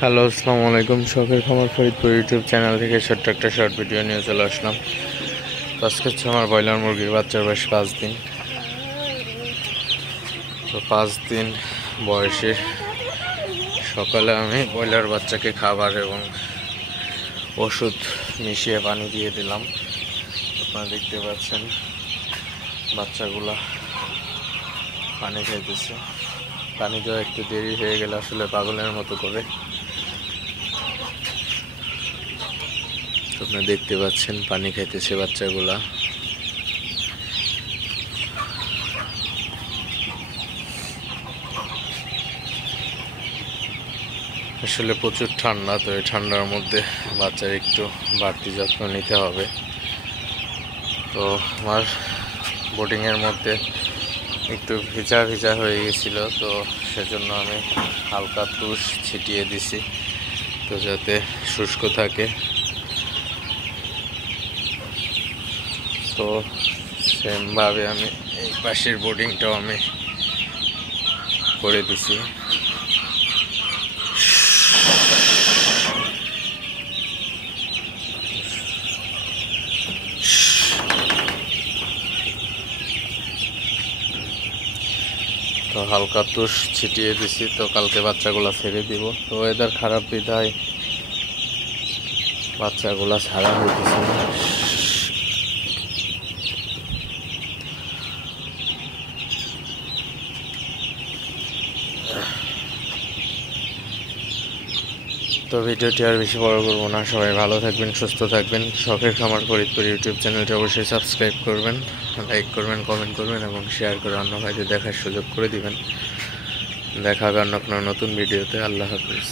Hello, আসসালামু আলাইকুম। শখের খামার ফরিদপুর ইউটিউব চ্যানেল থেকে ছোট্ট একটা শর্ট ভিডিও নিয়ে চলে আসলাম। আজকে হচ্ছে আমার ব্রয়লার মুরগির বাচ্চার বয়স 5 দিন। তো 5 দিন বয়সে সকালে আমি ব্রয়লার বাচ্চাকে খাবার এবং ওষুধ মিশিয়ে পানি দিয়ে দিলাম। আপনারা দেখতে পাচ্ছেন বাচ্চাগুলা পানি খাইতেছে। পানি দেওয়া একটু দেরি হয়ে গেলে আসলে পাগলের মতো করে। আপনারা দেখতে পাচ্ছেন পানি খাইতেছে বাচ্চাগুলা। আসলে প্রচুর ঠান্ডা, তো এই ঠান্ডার মধ্যে বাচ্চার একটু বাড়তি যত্ন নিতে হবে। তো আমার বোর্ডিংয়ের মধ্যে একটু ভিজা ভিজা হয়ে গেছিলো, তো সেজন্য আমি হালকা তুষ ছিটিয়ে দিছি, তো যাতে শুষ্ক থাকে। তো সেমভাবে আমি এই পাশের বোর্ডিংটাও আমি করে দিছি। তো হালকা তুষ ছিটিয়ে দিছি, তো কালকে বাচ্চাগুলা ছেড়ে দিব। তো ওয়েদার খারাপ বিধায় বাচ্চাগুলা ছাড়া হইতেছে না। তো ভিডিওটি আর বেশি বড় করবো না, সবাই ভালো থাকবেন, সুস্থ থাকবেন। শখের খামার ফরিদপুর ইউটিউব চ্যানেলটি অবশ্যই সাবস্ক্রাইব করবেন, লাইক করবেন, কমেন্ট করবেন এবং শেয়ার করে অন্য ভাইদের দেখার সুযোগ করে দিবেন। দেখা হবে অন্য কোনো নতুন ভিডিওতে। আল্লাহ হাফিজ।